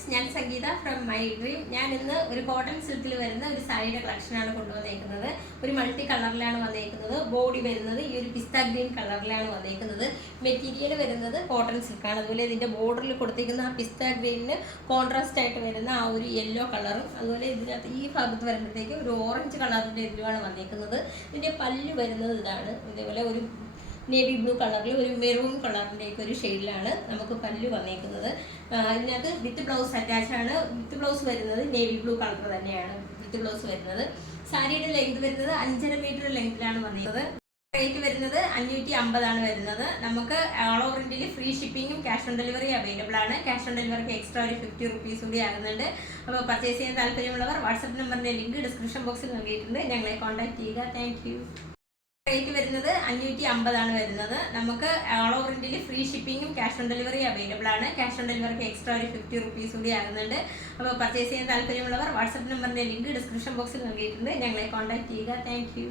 Friends, ഞാൻ സംഗീത from my dream. ഞാൻ ഇന്ന് ഒരു കോട്ടൺ സിൽക്കിൽ വരുന്ന ഒരു സാരിയുടെ കളക്ഷനാണ് കൊണ്ടുവന്നേക്കുന്നത്. ഒരു മൾട്ടി കളറിലാണ് വന്നേക്കുന്നത്. ബോഡി വരുന്നത് ഈ ഒരു പിസ്ത ഗ്രീൻ കളറിലാണ് വന്നേക്കുന്നത്. മെറ്റീരിയൽ വരുന്നത് കോട്ടൺ സിൽക്കാണ്. അതുപോലെ ഇതിൻ്റെ ബോർഡറിൽ കൊടുത്തിരിക്കുന്ന ആ പിസ്ത ഗ്രീനിന് കോൺട്രാസ്റ്റ് ആയിട്ട് വരുന്ന ആ ഒരു യെല്ലോ കളറും, അതുപോലെ ഇതിനകത്ത് ഈ ഭാഗത്ത് വരുമ്പോഴത്തേക്ക് ഒരു ഓറഞ്ച് കളറിൻ്റെ ഇതിലുമാണ് വന്നേക്കുന്നത്. ഇതിൻ്റെ പല്ല് വരുന്നത് ഇതാണ്. ഇതേപോലെ ഒരു നേവി ബ്ലൂ കളറിൽ ഒരു മെറൂൺ കളറിൻ്റെയൊക്കെ ഒരു ഷെയ്ഡിലാണ് നമുക്ക് പല്ല് വന്നേക്കുന്നത്. ഇതിനകത്ത് വിത്ത് ബ്ലൗസ് അറ്റാച്ച് ആണ്. വിത്ത് ബ്ലൗസ് വരുന്നത് നേവി ബ്ലൂ കളർ തന്നെയാണ് വിത്ത് ബ്ലൗസ് വരുന്നത്. സാരിയുടെ ലെങ്ത് വരുന്നത് 5.5 മീറ്റർ ലെങ്തിലാണ് വന്നത്. റേറ്റ് വരുന്നത് 550 വരുന്നത്. നമുക്ക് ഓൾ ഓവർ ഇന്ത്യയിൽ ഫ്രീ ഷിപ്പിങ്ങും ക്യാഷ് ഓൺ ഡെലിവറി അവൈലബിൾ ആണ്. ക്യാഷ് ഓൺ ഡെലിവറിക്ക് എക്സ്ട്രാ ഒരു 50 റുപ്പീസ് കൂടി ആകുന്നുണ്ട്. അപ്പോൾ പർച്ചേസ് ചെയ്യാൻ താല്പര്യമുള്ളവർ വാട്സപ്പ് നമ്പറിൻ്റെ ലിങ്ക് ഡിസ്ക്രിപ്ഷൻ ബോക്സിൽ നൽകിയിട്ടുണ്ട്. ഞങ്ങളെ കോൺടാക്ട് ചെയ്യുക. Thank you. റേറ്റ് വരുന്നത് 550 വരുന്നത്. നമുക്ക് ഓൾ ഓവർ ഇന്ത്യയിൽ ഫ്രീ ഷിപ്പിങ്ങും ക്യാഷ് ഓൺ ഡെലിവറി അവൈലബിൾ ആണ്. ക്യാഷ് ഓൺ ഡെലിവറിക്ക് എക്സ്ട്രാ ഒരു 50 റുപ്പീസ് കൂടി ആകുന്നുണ്ട്. അപ്പോൾ പർച്ചേസ് ചെയ്യാൻ താല്പര്യമുള്ളവർ വാട്സപ്പ് നമ്പറിൻ്റെ ലിങ്ക് ഡിസ്ക്രിപ്ഷൻ ബോക്സിൽ നൽകിയിട്ടുണ്ട്. ഞങ്ങളെ കോൺടാക്ട് ചെയ്യുക. Thank you.